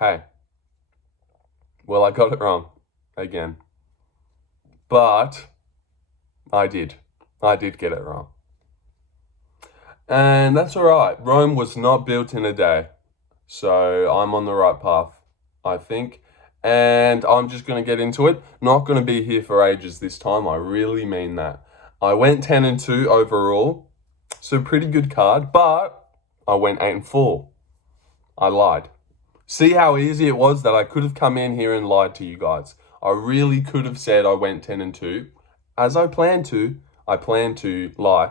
Hey, well, I got it wrong again. But I did. I did get it wrong. And that's all right. Rome was not built in a day. So I'm on the right path, I think. And I'm just going to get into it. Not going to be here for ages this time. I really mean that. I went 10-2 overall. So pretty good card. But I went 8-4. I lied. See how easy it was that I could have come in here and lied to you guys. I really could have said I went 10-2. As I planned to lie.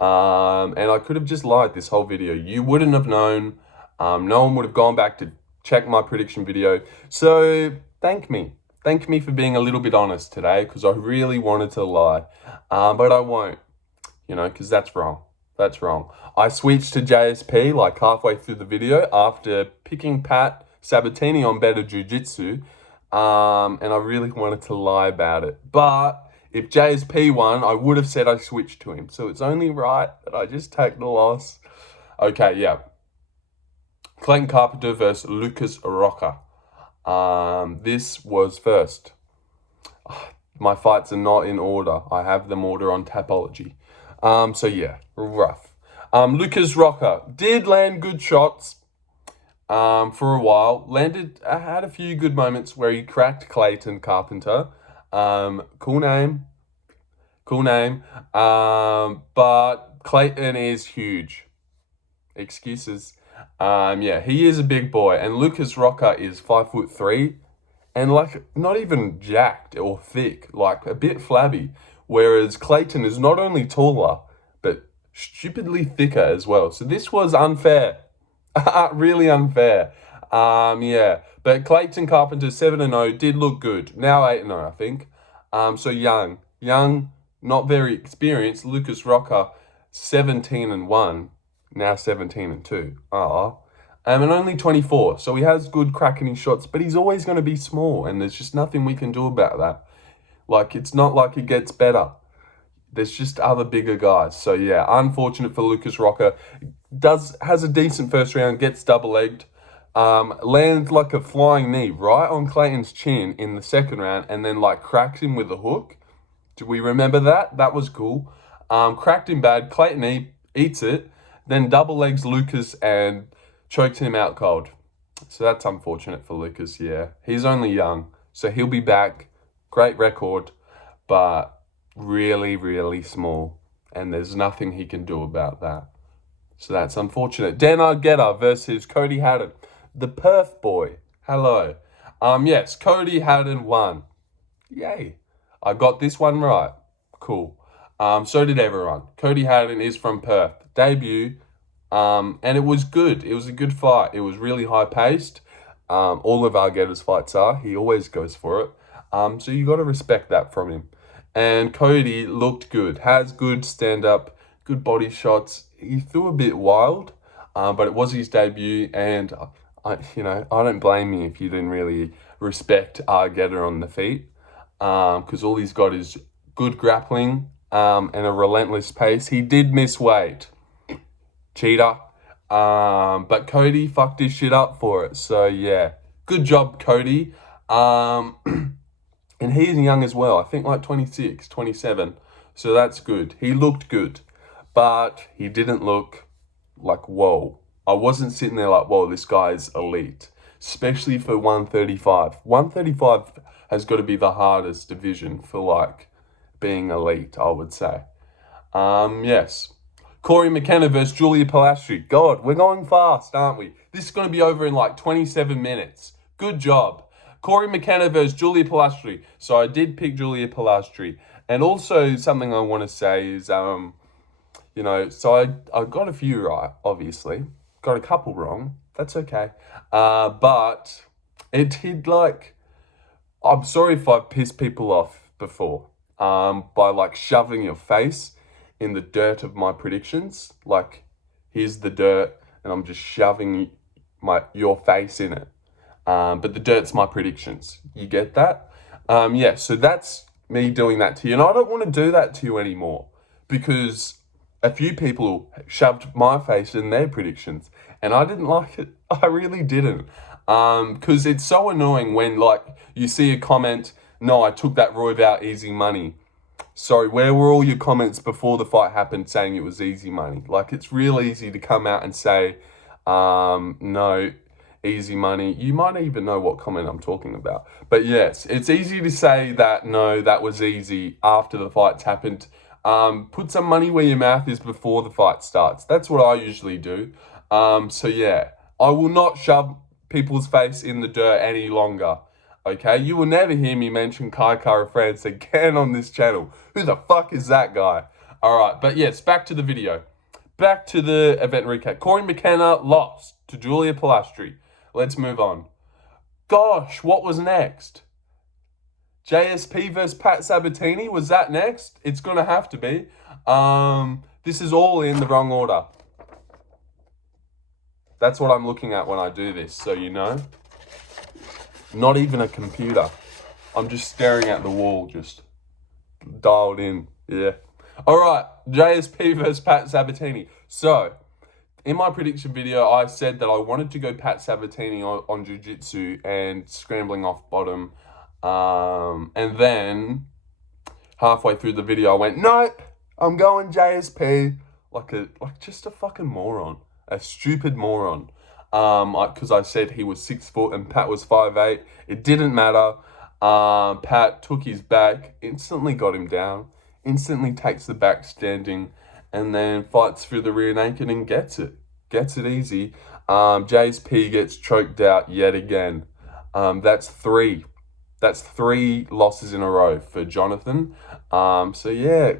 And I could have just lied this whole video. You wouldn't have known. No one would have gone back to check my prediction video. So thank me. Thank me for being a little bit honest today, because I really wanted to lie. But I won't, because that's wrong. That's wrong. I switched to JSP like halfway through the video after picking Pat Sabitini on better jiu-jitsu. And I really wanted to lie about it. But if JSP won, I would have said I switched to him. So it's only right that I just take the loss. Okay, yeah. Clayton Carpenter versus Lucas Rocha. This was first. My fights are not in order. I have them order on Tapology. So yeah, rough. Lucas Rocha did land good shots for a while. Had a few good moments where he cracked Clayton Carpenter. Cool name. But Clayton is huge. Excuses. Yeah, he is a big boy, and Lucas Rocha is 5'3", and like not even jacked or thick, like a bit flabby. Whereas Clayton is not only taller, but stupidly thicker as well. So this was unfair, really unfair. Yeah, but Clayton Carpenter 7-0 did look good. Now 8-0, I think. So young, not very experienced. Lucas Rocha 17-1. Now 17-2. And only 24. So he has good cracking shots, but he's always going to be small, and there's just nothing we can do about that. Like, it's not like it gets better. There's just other bigger guys. So yeah, unfortunate for Lucas Rocha. Has a decent first round, gets double-legged. Lands like a flying knee right on Clayton's chin in the second round, and then like cracks him with a hook. Do we remember that? That was cool. Cracked him bad. Clayton eats it. Then double legs Lucas and chokes him out cold. So that's unfortunate for Lucas, yeah. He's only young, so he'll be back. Great record, but really, really small. And there's nothing he can do about that. So that's unfortunate. Dan Argueta versus Cody Haddon. The Perth boy. Hello. Yes, Cody Haddon won. Yay. I got this one right. Cool. So did everyone. Cody Haddon is from Perth. Debut. And it was good. It was a good fight. It was really high-paced. All of Argueta's fights are. He always goes for it. So you got to respect that from him. And Cody looked good. Has good stand-up, good body shots. He threw a bit wild, but it was his debut. And, I don't blame you if you didn't really respect Argueta on the feet. Because all he's got is good grappling and a relentless pace. He did miss weight. Cheater. But Cody fucked his shit up for it. So, yeah. Good job, Cody. And he's young as well. I think like 26, 27. So that's good. He looked good. But he didn't look like, whoa. I wasn't sitting there like, whoa, this guy's elite. Especially for 135. 135 has got to be the hardest division for like being elite, I would say. Yes. Cory McKenna versus Julia Polastri. God, we're going fast, aren't we? This is going to be over in like 27 minutes. Good job. Cory McKenna versus Julia Polastri. So I did pick Julia Polastri. And also something I want to say is, so I got a few right, obviously. Got a couple wrong. That's okay. But it did like... I'm sorry if I've pissed people off before by like shoving your face in the dirt of my predictions. Like, here's the dirt and I'm just shoving your face in it. But the dirt's my predictions. You get that? Yeah, so that's me doing that to you. And I don't want to do that to you anymore because a few people shoved my face in their predictions and I didn't like it. I really didn't. Because it's so annoying when, like, you see a comment, no, I took that Royval easy money. Sorry, where were all your comments before the fight happened saying it was easy money? Like, it's real easy to come out and say, no, easy money. You might even know what comment I'm talking about. But yes, it's easy to say that, no, that was easy after the fight's happened. Put some money where your mouth is before the fight starts. That's what I usually do. So yeah, I will not shove people's face in the dirt any longer. Okay, you will never hear me mention Fremd again on this channel. Who the fuck is that guy? Alright, but yes, back to the video. Back to the event recap. Cory McKenna lost to Julia Polastri. Let's move on. Gosh, what was next? JSP versus Pat Sabitini, was that next? It's gonna have to be. This is all in the wrong order. That's what I'm looking at when I do this, so you know. Not even a computer. I'm just staring at the wall, just dialed in. Yeah. Alright, JSP versus Pat Sabitini. So, in my prediction video, I said that I wanted to go Pat Sabitini on jiu-jitsu and scrambling off bottom. And then, halfway through the video, I went, nope, I'm going JSP. Like just a fucking moron. A stupid moron. Because I said he was 6 foot and Pat was 5'8". It didn't matter. Pat took his back, instantly got him down, instantly takes the back standing, and then fights through the rear naked and gets it. Gets it easy. JSP gets choked out yet again. That's 3. That's 3 losses in a row for Jonathan. So yeah,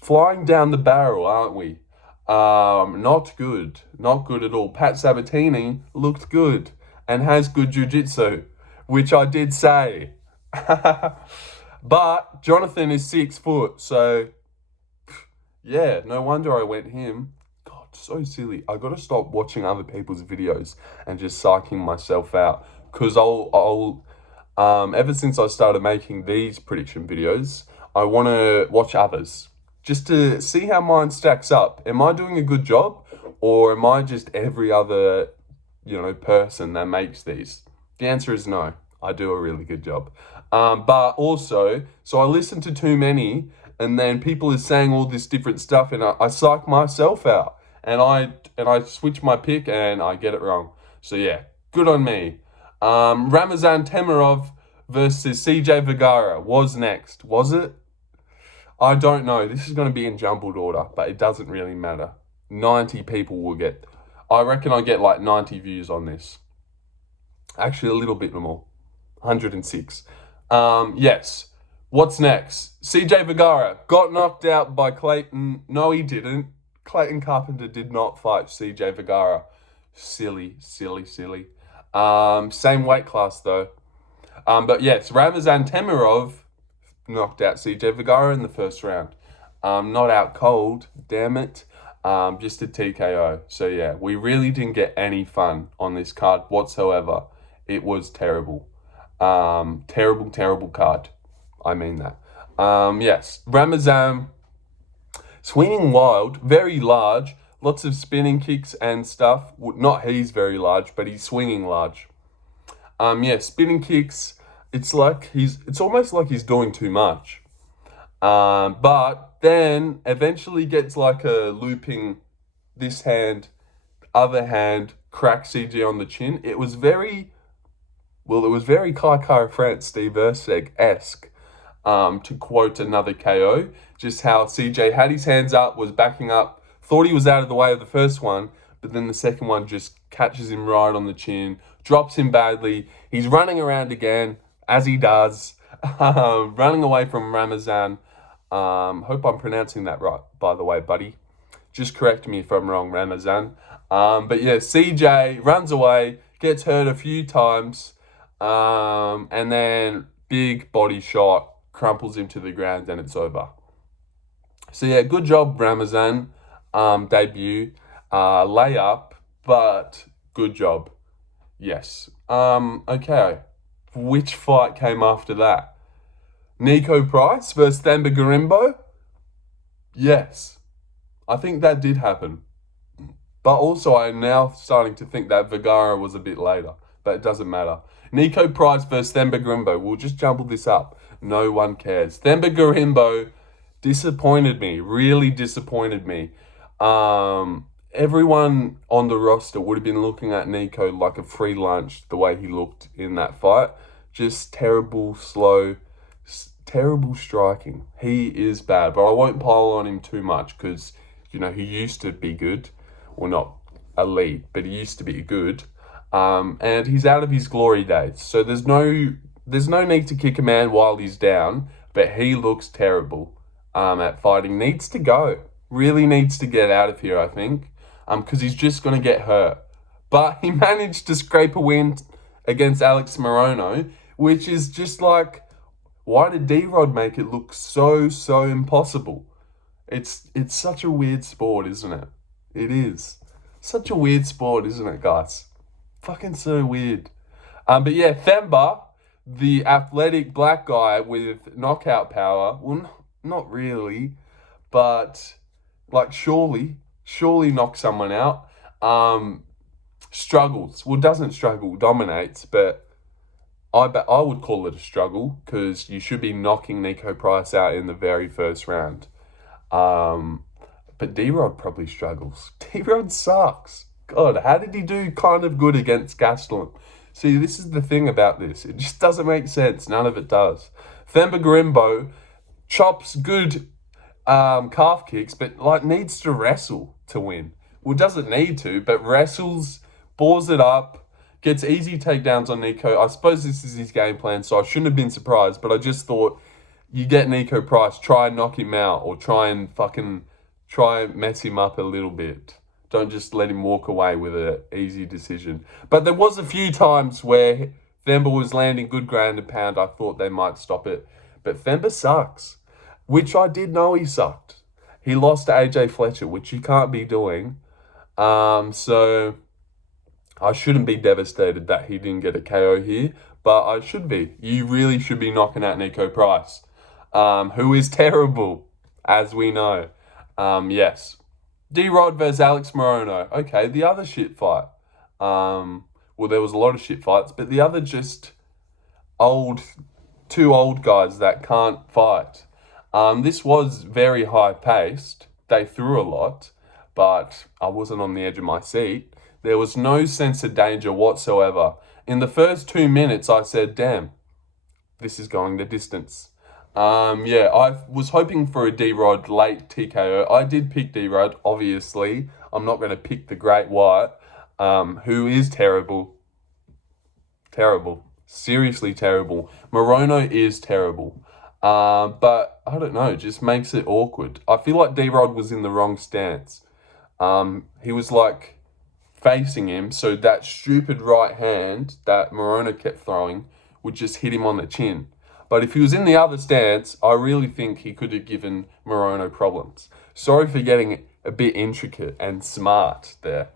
flying down the barrel, aren't we? Not good. Not good at all. Pat Sabitini looked good and has good jiu-jitsu, which I did say. But Jonathan is 6 foot, so yeah, no wonder I went him. God, so silly. I gotta stop watching other people's videos and just psyching myself out. Because I'll ever since I started making these prediction videos, I want to watch others. Just to see how mine stacks up. Am I doing a good job? Or am I just every other, person that makes these? The answer is no. I do a really good job. But also, so I listen to too many, and then people are saying all this different stuff, and I psych myself out. And I switch my pick, and I get it wrong. So yeah, good on me. Ramazan Temirov versus CJ Vergara was next. Was it? I don't know. This is going to be in jumbled order, but it doesn't really matter. 90 people will get... I reckon I get like 90 views on this. Actually, a little bit more. 106. Yes. What's next? CJ Vergara got knocked out by Clayton. No, he didn't. Clayton Carpenter did not fight CJ Vergara. Silly, silly, silly. Same weight class, though. But yes, Ramazan Temirov knocked out CJ Vergara in the first round. Not out cold, damn it. Just a TKO. So yeah, we really didn't get any fun on this card whatsoever. It was terrible. Terrible, terrible card. I mean that. Yes, Ramazan, swinging wild, very large, lots of spinning kicks and stuff. Not he's very large, but he's swinging large. Yeah, spinning kicks. It's almost like he's doing too much. But then eventually gets like a looping this hand, other hand, crack CJ on the chin. It was very Carpenter Steve Erceg-esque, to quote another KO. Just how CJ had his hands up, was backing up, thought he was out of the way of the first one, but then the second one just catches him right on the chin, drops him badly. He's running around again, as he does, running away from Ramazan. Hope I'm pronouncing that right, by the way, buddy. Just correct me if I'm wrong, Ramazan. But yeah, CJ runs away, gets hurt a few times, and then big body shot, crumples him to the ground, and it's over. So yeah, good job, Ramazan. Debut, layup, but good job. Yes. Okay. Which fight came after that? Niko Price versus Themba Gorimbo? Yes. I think that did happen. But also, I'm now starting to think that Vergara was a bit later. But it doesn't matter. Niko Price versus Themba Gorimbo. We'll just jumble this up. No one cares. Themba Gorimbo disappointed me. Really disappointed me. Everyone on the roster would have been looking at Niko like a free lunch the way he looked in that fight. Just terrible, slow, terrible striking. He is bad, but I won't pile on him too much because, you know, he used to be good. Well, not elite, but he used to be good. And he's out of his glory days. So there's no need to kick a man while he's down, but he looks terrible at fighting. Needs to go. Really needs to get out of here, I think, because he's just going to get hurt. But he managed to scrape a win against Alex Morono, which is just like, why did D-Rod make it look so impossible? It's such a weird sport, isn't it? It is. Such a weird sport, isn't it, guys? Fucking so weird. But yeah, Themba, the athletic black guy with knockout power, well, not really, but like surely knock someone out. Struggles. Well, doesn't struggle, dominates, but I would call it a struggle because you should be knocking Niko Price out in the very first round. But D-Rod probably struggles. D-Rod sucks. God, how did he do kind of good against Gastelum? See, this is the thing about this. It just doesn't make sense. None of it does. Themba Gorimbo chops good calf kicks, but like needs to wrestle to win. Well, doesn't need to, but wrestles, bores it up, gets easy takedowns on Niko. I suppose this is his game plan, so I shouldn't have been surprised, but I just thought you get Niko Price, try and knock him out or try and mess him up a little bit. Don't just let him walk away with an easy decision. But there was a few times where Themba was landing good ground and pound. I thought they might stop it. But Themba sucks, which I did know he sucked. He lost to AJ Fletcher, which he can't be doing. So I shouldn't be devastated that he didn't get a KO here, but I should be. You really should be knocking out Niko Price, who is terrible, as we know. Yes. D-Rod versus Alex Morono. Okay, the other shit fight. Well, there was a lot of shit fights, but the other just two old guys that can't fight. This was very high-paced. They threw a lot, but I wasn't on the edge of my seat. There was no sense of danger whatsoever. In the first 2 minutes, I said, damn, this is going the distance. Yeah, I was hoping for a D-Rod late TKO. I did pick D-Rod, obviously. I'm not going to pick the Great White, who is terrible. Terrible. Seriously terrible. Morono is terrible. But, I don't know, it just makes it awkward. I feel like D-Rod was in the wrong stance. He was, like, facing him, so that stupid right hand that Morono kept throwing would just hit him on the chin. But if he was in the other stance, I really think he could have given Morono problems. Sorry for getting a bit intricate and smart there,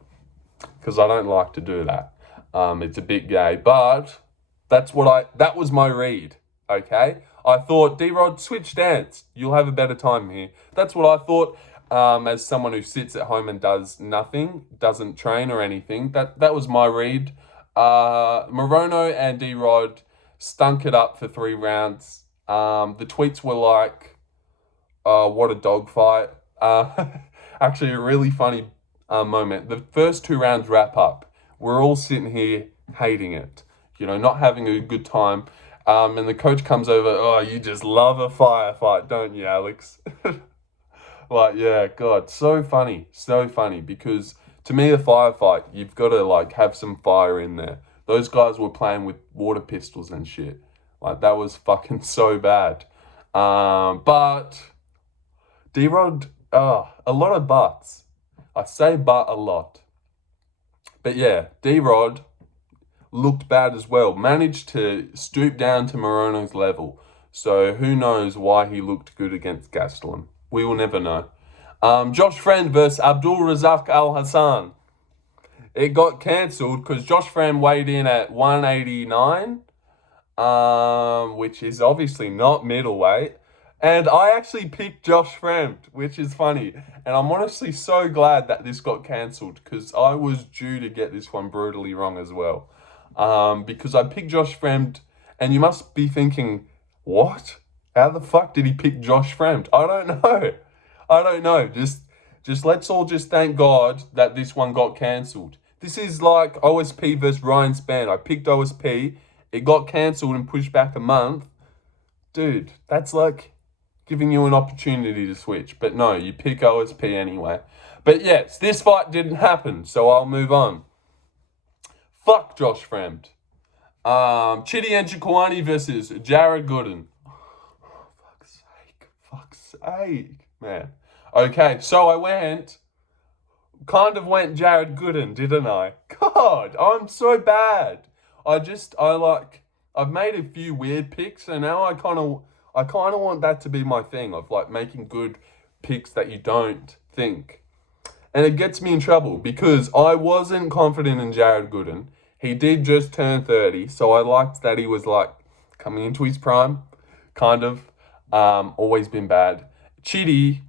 because I don't like to do that. It's a bit gay, but that was my read, okay? I thought, D-Rod, switch stance. You'll have a better time here. That's what I thought. As someone who sits at home and does nothing, doesn't train or anything, that was my read. Morono and D-Rod stunk it up for 3 rounds. The tweets were like, what a dogfight. Actually, a really funny moment. The first 2 rounds wrap up. We're all sitting here hating it, not having a good time. And the coach comes over, oh, you just love a firefight, don't you, Alex? Like, yeah, God, so funny, because to me, a firefight, you've got to, have some fire in there. Those guys were playing with water pistols and shit. Like, that was fucking so bad. But D-Rod, a lot of buts. I say but a lot. But yeah, D-Rod looked bad as well. Managed to stoop down to Morono's level. So who knows why he looked good against Gastelum. We will never know. Josh Fremd versus Abdul Razak Allhassan. It got cancelled because Josh Fremd weighed in at 189, which is obviously not middleweight. And I actually picked Josh Fremd, which is funny. And I'm honestly so glad that this got cancelled because I was due to get this one brutally wrong as well. Because I picked Josh Fremd, and you must be thinking, what? How the fuck did he pick Josh Fremd? I don't know. I don't know. Just let's all just thank God that this one got cancelled. This is like OSP versus Ryan Spann. I picked OSP. It got cancelled and pushed back a month. Dude, that's like giving you an opportunity to switch. But no, you pick OSP anyway. But yes, this fight didn't happen, so I'll move on. Fuck Josh Fremd. Chidi Njoukani versus Jared Gooden. Oh, fuck's sake, man. Okay, so I kind of went Jared Gooden, didn't I? God, I'm so bad. I've made a few weird picks, and now I kind of want that to be my thing of like making good picks that you don't think. And it gets me in trouble because I wasn't confident in Jared Gooden. He did just turn 30, so I liked that he was like coming into his prime, kind of. Always been bad. Chidi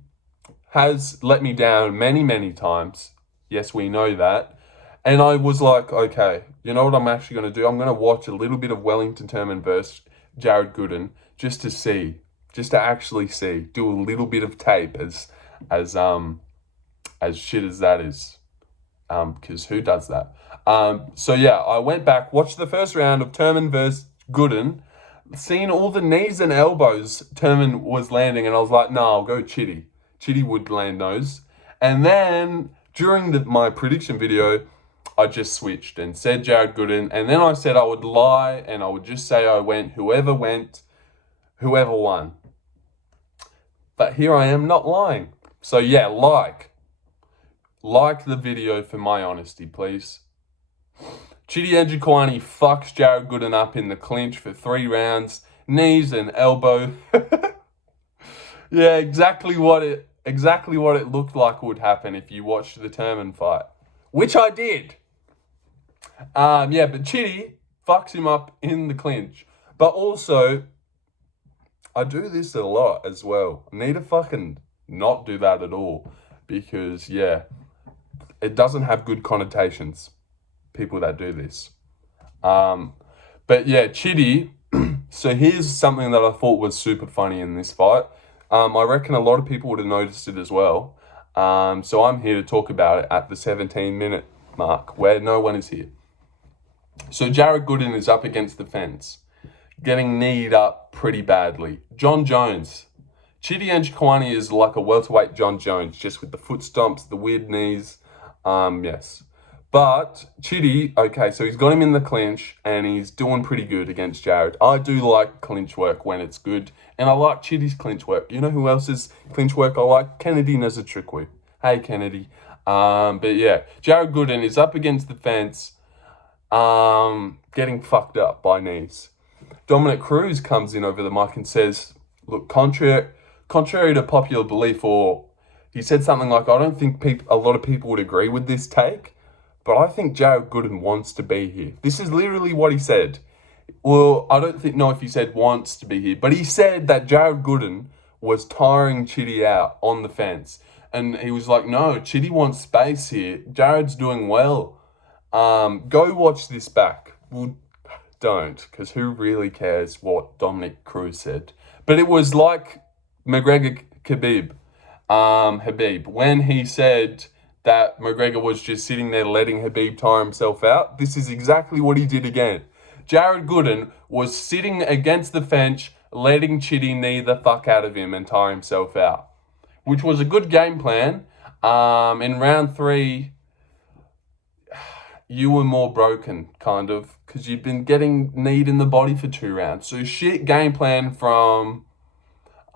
has let me down many, many times. Yes, we know that. And I was like, okay, you know what I'm actually going to do? I'm going to watch a little bit of Wellington Turman versus Jared Gooden just to actually see, do a little bit of tape as shit as that is. Because who does that? So yeah, I went back, watched the first round of Turman versus Gooden, seen all the knees and elbows Turman was landing, and I was like, no, I'll go Chidi. Chidi would land those. And then during my prediction video, I just switched and said Jared Gooden, and then I said I would lie and I would just say I went, whoever won. But here I am not lying. So yeah, like the video for my honesty, please. Chidi Njoukani fucks Jared Gooden up in the clinch for 3 rounds, knees and elbow. Yeah, exactly what it looked like would happen if you watched the Turman fight, which I did. But Chidi fucks him up in the clinch. But also, I do this a lot as well. I need to fucking not do that at all because, yeah, it doesn't have good connotations, people that do this. But yeah, Chidi, so here's something that I thought was super funny in this fight. I reckon a lot of people would have noticed it as well. So I'm here to talk about it at the 17-minute mark where no one is here. So Jared Gooden is up against the fence, getting kneed up pretty badly. John Jones. Chidi Njoukani is like a welterweight John Jones, just with the foot stomps, the weird knees. Yes. But Chidi, okay, so he's got him in the clinch and he's doing pretty good against Jared. I do like clinch work when it's good, and I like Chidi's clinch work. You know who else's clinch work I like? Kennedy Nezachukwu. Hey, Kennedy. But yeah, Jared Gooden is up against the fence, getting fucked up by knees. Dominic Cruz comes in over the mic and says, look, contrary to popular belief, or he said something like, I don't think a lot of people would agree with this take, but I think Jared Gooden wants to be here. This is literally what he said. Well, I don't know if he said wants to be here, but he said that Jared Gooden was tiring Chidi out on the fence. And he was like, no, Chidi wants space here. Jared's doing well. Go watch this back. Well, don't, because who really cares what Dominic Cruz said? But it was like McGregor Habib, when he said that McGregor was just sitting there letting Habib tire himself out. This is exactly what he did again. Jared Gooden was sitting against the fence, letting Chidi knee the fuck out of him and tire himself out, which was a good game plan. In round 3, you were more broken, kind of, because you'd been getting kneed in the body for 2 rounds. So shit game plan from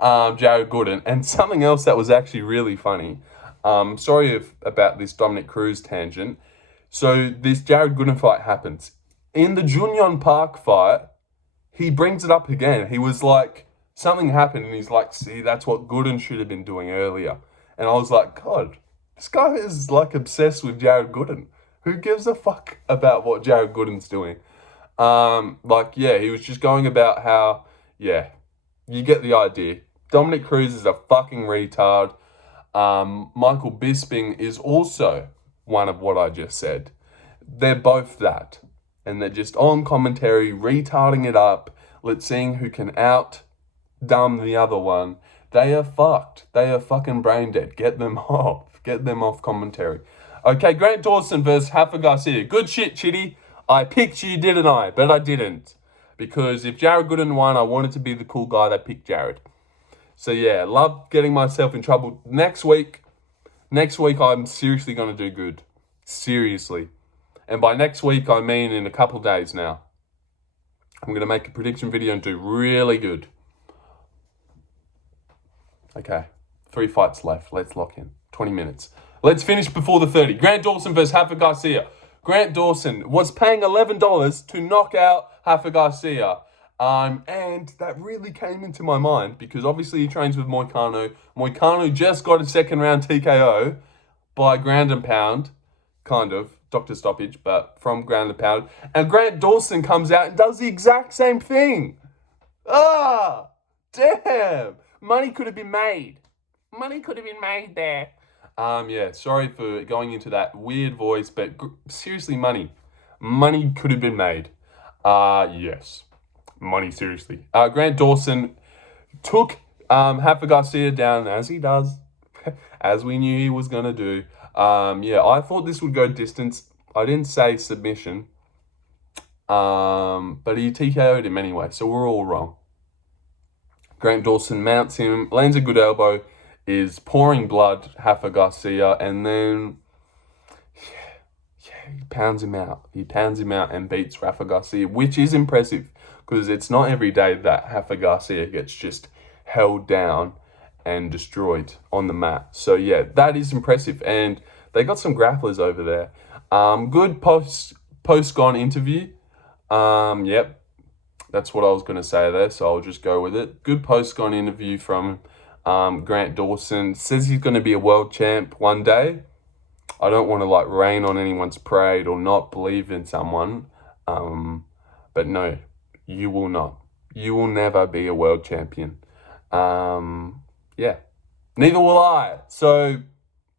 Jared Gooden. And something else that was actually really funny. Sorry about this Dominic Cruz tangent. So this Jared Gooden fight happens. In the Junyon Park fight, he brings it up again. He was like, something happened, and he's like, see, that's what Gooden should have been doing earlier. And I was like, God, this guy is like obsessed with Jared Gooden. Who gives a fuck about what Jared Gooden's doing? He was just going about how, yeah, you get the idea. Dominic Cruz is a fucking retard. Michael Bisping is also one of what I just said. They're both that. And they're just on commentary, retarding it up. Let's see who can out-dumb the other one. They are fucked. They are fucking brain dead. Get them off. Get them off commentary. Okay, Grant Dawson versus Rafa Garcia. Good shit, Chidi. I picked you, didn't I? But I didn't. Because if Jared Gooden won, I wanted to be the cool guy that picked Jared. So yeah, love getting myself in trouble. Next week, I'm seriously going to do good. Seriously. And by next week, I mean in a couple days now. I'm going to make a prediction video and do really good. Okay, 3 fights left. Let's lock in. 20 minutes. Let's finish before the 30. Grant Dawson versus Rafa Garcia. Grant Dawson was paying $11 to knock out Rafa Garcia. And that really came into my mind because obviously he trains with Moicano. Moicano just got a second round TKO by ground and pound. Kind of. Doctor stoppage, but from ground and pound. And Grant Dawson comes out and does the exact same thing. Ah, damn. Money could have been made. Money could have been made there. Yeah, sorry for going into that weird voice, but seriously, money. Money could have been made. Yes. Money, seriously. Grant Dawson took Rafa Garcia down, as he does, as we knew he was going to do. Yeah, I thought this would go distance. I didn't say submission. But he TKO'd him anyway, so we're all wrong. Grant Dawson mounts him, lands a good elbow, is pouring blood, Rafa Garcia, and then he pounds him out. He pounds him out and beats Rafa Garcia, which is impressive because it's not every day that Rafa Garcia gets just held down and destroyed on the mat. So yeah, that is impressive. And they got some grapplers over there. Good post-gone interview. Yep. That's what I was going to say there, so I'll just go with it. Good post-gone interview from Grant Dawson. Says he's going to be a world champ one day. I don't want to rain on anyone's parade or not believe in someone. But no, you will not. You will never be a world champion. Yeah. Neither will I. So,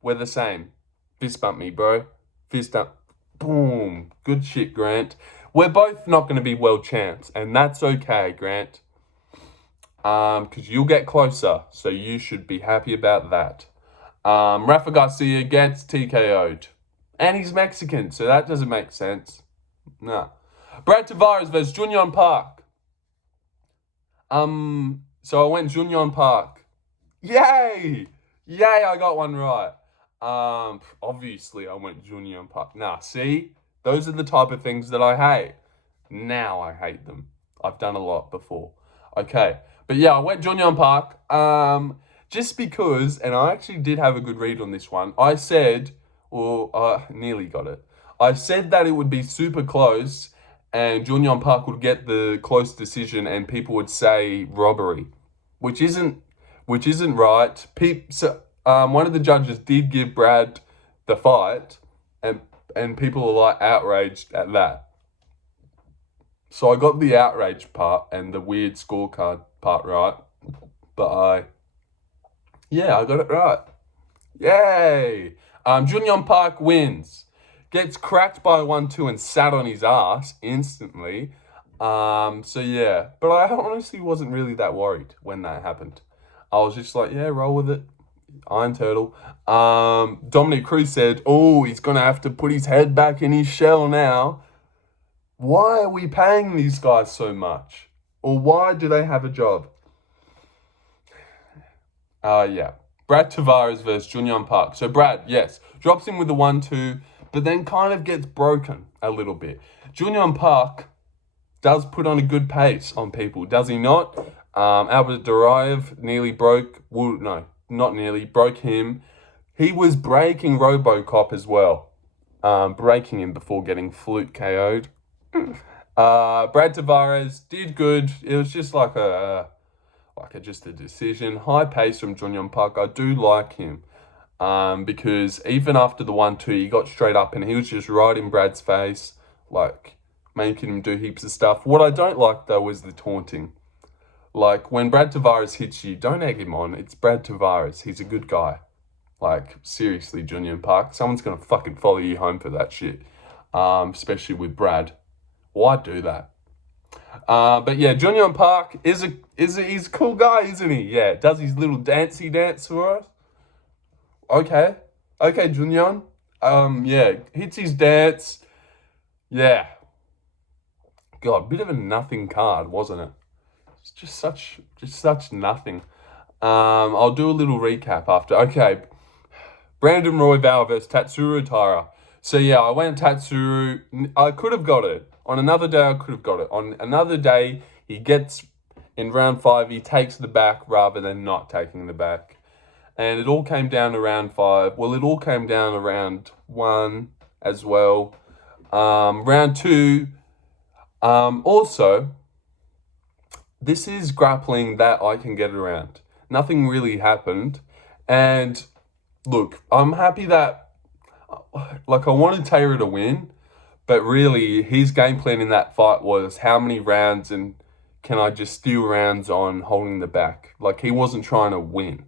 we're the same. Fist bump me, bro. Fist up. Boom. Good shit, Grant. We're both not going to be world champs, and that's okay, Grant. Because you'll get closer, so you should be happy about that. Rafa Garcia gets TKO'd. And he's Mexican, so that doesn't make sense. Nah. Brad Tavares versus Junyon Park. So I went Junyon Park. Yay! Yay, I got one right. Obviously I went Junyon Park. Nah, see? Those are the type of things that I hate. Now I hate them. I've done a lot before. Okay. But yeah, I went Junyon Park. Just because, and I actually did have a good read on this one. I said, nearly got it. I said that it would be super close and Junyon Park would get the close decision and people would say robbery, which isn't right. One of the judges did give Brad the fight and people are outraged at that. So I got the outrage part and the weird scorecard part right, but I got it right. Yay! Junyon Park wins. Gets cracked by 1-2 and sat on his ass instantly. So yeah, but I honestly wasn't really that worried when that happened. I was just like, yeah, roll with it. Iron Turtle. Dominic Cruz said, oh, he's going to have to put his head back in his shell now. Why are we paying these guys so much? Or why do they have a job? Yeah. Brad Tavares versus Junyon Park. So Brad, yes, drops him with the 1-2, but then kind of gets broken a little bit. Junyon Park does put on a good pace on people, does he not? Albert Duraev nearly broke, well, no, not nearly, broke him. He was breaking RoboCop as well. Breaking him before getting flute KO'd. Brad Tavares did good. It was just just a decision. High pace from Junyon Park. I do like him. Because even after the 1-2, he got straight up and he was just right in Brad's face, making him do heaps of stuff. What I don't like, though, is the taunting. Like, when Brad Tavares hits you, don't egg him on. It's Brad Tavares. He's a good guy. Like, seriously, Junior Park, someone's going to fucking follow you home for that shit. Especially with Brad. Why do that? But yeah, Junior Park he's a cool guy, isn't he? Yeah, does his little dancey dance for us. Okay, Junior. Yeah, hits his dance. Yeah. God, bit of a nothing card, wasn't it? It's just such nothing. I'll do a little recap after. Okay, Brandon Royval versus Tatsuro Taira. So yeah, I went Tatsuro. I could have got it. On another day, I could have got it. On another day, he gets, in round 5, he takes the back rather than not taking the back. And it all came down to round 5. Well, it all came down to round 1 as well. Round 2, also, this is grappling that I can get around. Nothing really happened. And look, I'm happy that, like, I wanted Taira to win, but really his game plan in that fight was how many rounds and can I just steal rounds on holding the back. Like, he wasn't trying to win.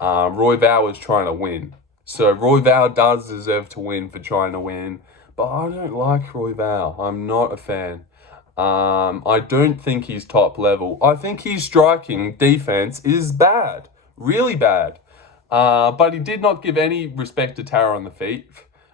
Royval was trying to win. So Royval does deserve to win for trying to win. But I don't like Royval. I'm not a fan. I don't think he's top level. I think his striking defense is bad. Really bad. But he did not give any respect to Taira on the feet.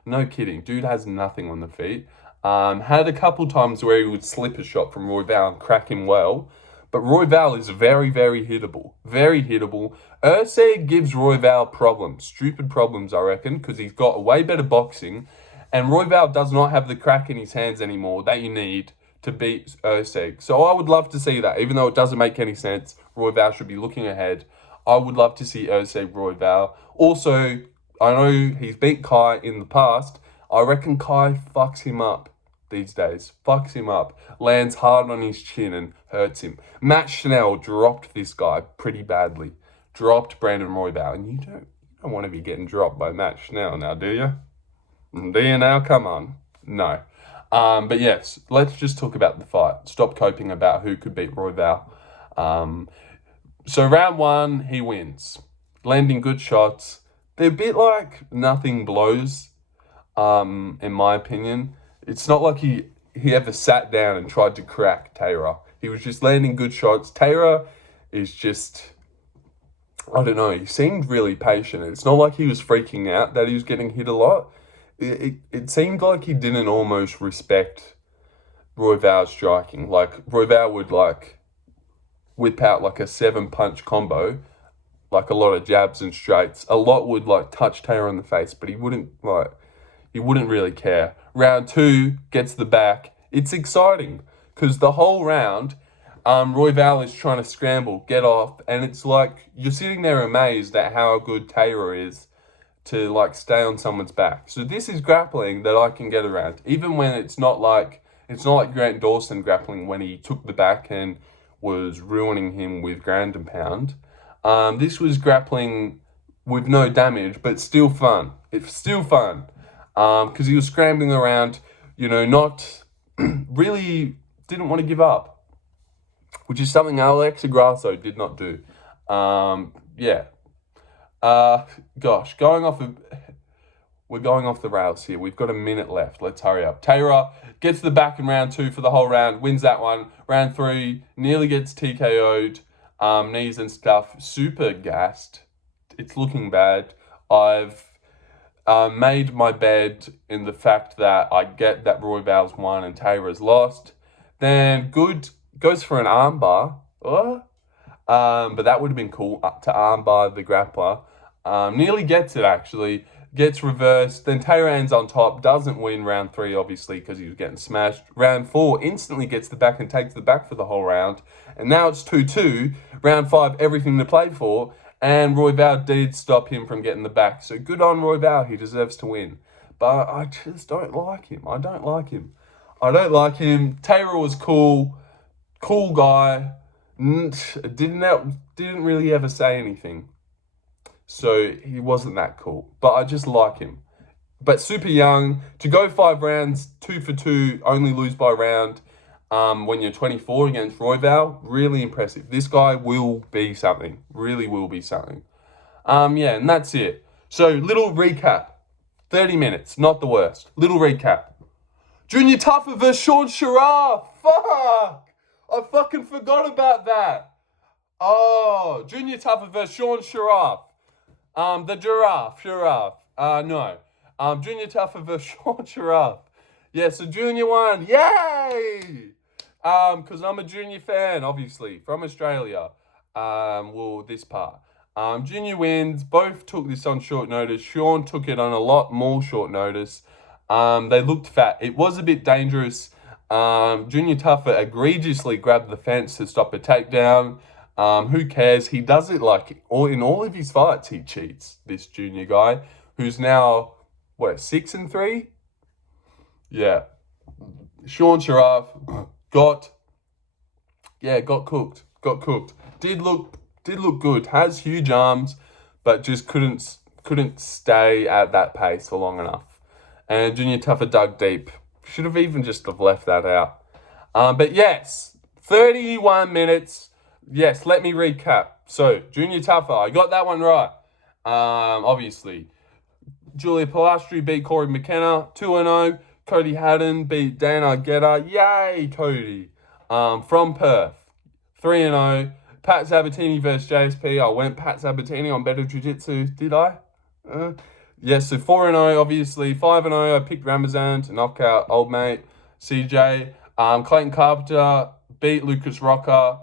No kidding. Dude has nothing on the feet. Had a couple times where he would slip a shot from Royval and crack him well. But Royval is very, very hittable. Very hittable. Erceg gives Royval problems. Stupid problems, I reckon, because he's got way better boxing. And Royval does not have the crack in his hands anymore that you need to beat Erceg. So I would love to see that. Even though it doesn't make any sense, Royval should be looking ahead. I would love to see Erceg Royval. Also, I know he's beat Kai in the past. I reckon Kai fucks him up these days. Fucks him up. Lands hard on his chin and hurts him. Matt Schnell dropped this guy pretty badly. Dropped Brandon Royval. And you don't want to be getting dropped by Matt Schnell now, do you? Do you now? Come on. No. But yes, let's just talk about the fight. Stop coping about who could beat Royval. So round 1, he wins. Landing good shots. They're a bit like nothing blows, in my opinion. It's not like he ever sat down and tried to crack Taira. He was just landing good shots. Taira is just, I don't know, he seemed really patient. It's not like he was freaking out that he was getting hit a lot. It seemed like he didn't almost respect Royval's striking. Like, Royval would, like, whip out, like, a 7-punch combo, like a lot of jabs and straights. A lot would, like, touch Taira in the face, but he wouldn't really care. Round 2, gets the back. It's exciting, because the whole round, Royval is trying to scramble, get off, and it's like, you're sitting there amazed at how good Taira is to, like, stay on someone's back. So this is grappling that I can get around, even when it's not like Grant Dawson grappling when he took the back and was ruining him with ground and pound. This was grappling with no damage, but still fun. It's still fun, because he was scrambling around, not really didn't want to give up, which is something Alexa Grasso did not do. Yeah. Gosh, we're going off the rails here. We've got a minute left. Let's hurry up. Taira gets the back in round 2 for the whole round, wins that one. Round 3, nearly gets TKO'd, knees and stuff. Super gassed. It's looking bad. I've made my bed in the fact that I get that Royval's won and Taira's lost. Then Good goes for an armbar. But that would have been cool to armbar the grappler. Nearly gets it, actually. Gets reversed. Then Taira ends on top. Doesn't win round 3, obviously, because he was getting smashed. Round 4, instantly gets the back and takes the back for the whole round. And now it's 2-2. Round 5, everything to play for. And Royval did stop him from getting the back. So good on Royval. He deserves to win. But I just don't like him. I don't like him. Taira was cool. Cool guy. Didn't really ever say anything. So he wasn't that cool. But I just like him. But super young. To go 5 rounds, 2 for 2, only lose by round. when you're 24 against Royval. Really impressive. This guy will be something. Really will be something. Yeah, and that's it. So, little recap. 30 minutes, not the worst. Little recap. Junior Tuffer versus Sean Sharaf. Fuck! I fucking forgot about that. Oh, Junior Tuffer versus Sean Sharaf. The giraffe. No. Junior Tuffer versus Sean Sharaf. Yeah, so Junior won. Yay! Because I'm a Junior fan, obviously, from Australia. Well, this part. Junior wins. Both took this on short notice. Sean took it on a lot more short notice. They looked fat. It was a bit dangerous. Junior Tuffer egregiously grabbed the fence to stop a takedown. Who cares? He does it like in all of his fights. He cheats. This Junior guy, who's now 6-3. Yeah, Sean Sharaf got cooked. Did look good. Has huge arms, but just couldn't stay at that pace for long enough. And Junior Tuffer dug deep. Should have even just have left that out. But yes, 31 minutes. Yes, let me recap. So, Junior Tuffer, I got that one right. Obviously. Julia Polastri beat Cory McKenna, 2-0. Cody Haddon beat Dan Argueta. Yay, Cody. From Perth, 3-0. Pat Sabitini versus JSP. I went Pat Sabitini on Better Jiu-Jitsu. Did I? Yes, so 4-0, obviously. 5-0, I picked Ramazan to knock out old mate CJ. Clayton Carpenter beat Lucas Rocha.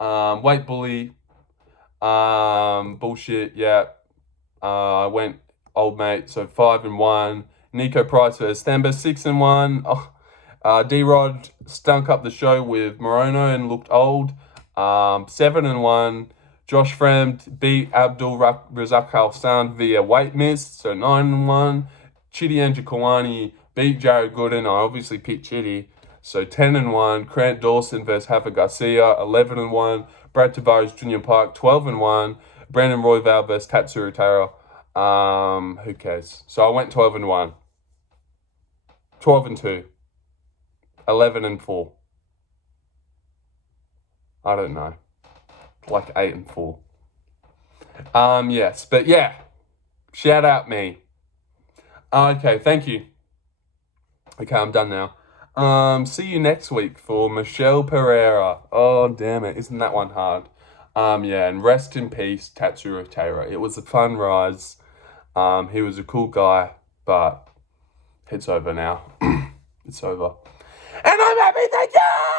Weight bully. Bullshit, yeah. I went old mate, so 5-1. Niko Price versus Themba, 6-1. D-Rod stunk up the show with Morono and looked old. 7-1. Josh Fremd beat Abdul Razak Allhassan via weight miss, so 9-1. Chidi and Njoukani beat Gooden. I obviously picked Chidi, so 10-1. Dawson versus Rafa Garcia, 11-1. Brad Tavares Junior Park, 12-1. Brandon Royval versus Taira. Who cares? So I went 12-1. 12-2. 11-4. I don't know. Like 8-4. Yes, but yeah. Shout out me. Okay, thank you. Okay, I'm done now. See you next week for Michelle Pereira. Oh, damn it. Isn't that one hard? Yeah, and rest in peace, Tatsuro Taira. It was a fun rise. He was a cool guy, but it's over now. It's over. And I'm happy, thank you!